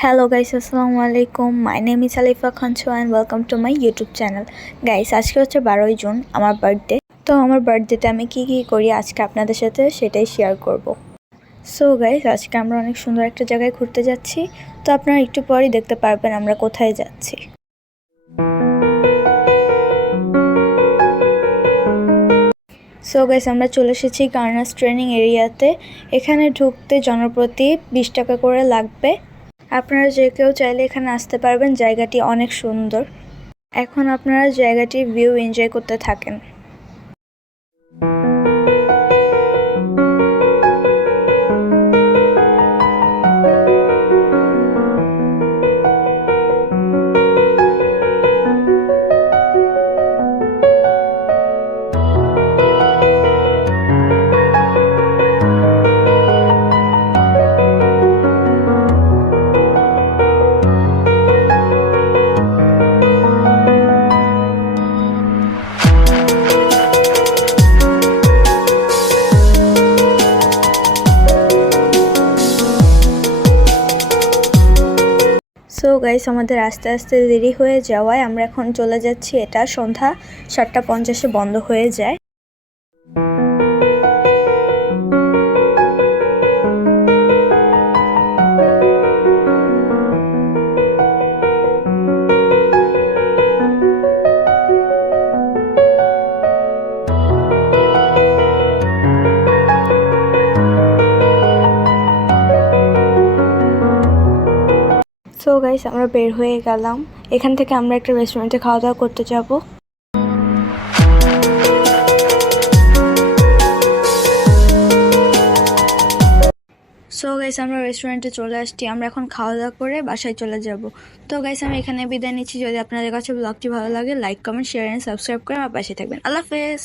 Hello guys, assalamu alaikum. My name is Alifa Khancho and welcome to my YouTube channel. Guys, আজকে হচ্ছে 12ই June আমার birthday. তো আমার বার্থডেতে আমি কি করি আজকে আপনাদের সাথে সেটাই শেয়ার করব। সো গাইস, আজকে আমরা অনেক সুন্দর একটা জায়গায় ঘুরতে যাচ্ছি। তো আপনারা একটু পরেই দেখতে পারবেন আমরা কোথায় যাচ্ছি। সো গাইস, আমরা চলে এসেছি গার্নার্স ট্রেনিং এরিয়াতে। এখানে ঢুকতে জনপ্রতি 20 টাকা করে লাগবে। আপনারা যে কেউ চাইলে এখানে আসতে পারবেন। জায়গাটি অনেক সুন্দর। এখন আপনারা জায়গাটির ভিউ এনজয় করতে থাকেন। সো গাইস, আমাদের আস্তে আস্তে দেরি হয়ে যাওয়ায় আমরা এখন চলে যাচ্ছি। এটা সন্ধ্যা 7:50 বন্ধ হয়ে যায়। সো গাইস, আমরা বের হয়ে গেলাম। এখান থেকে আমরা একটা রেস্টুরেন্টে খাওয়া দাওয়া করতে যাব। সো গাইস, আমরা রেস্টুরেন্টে চলে আসছি। আমরা এখন খাওয়া দাওয়া করে বাসায় চলে যাব। তো গাইস, আমি এখানে বিদায় নিচ্ছি। যদি আপনাদের কাছে ব্লগটি ভালো লাগে, like, comment, share and subscribe করে আমার পাশে থাকবেন। আল্লাহ হাফেজ।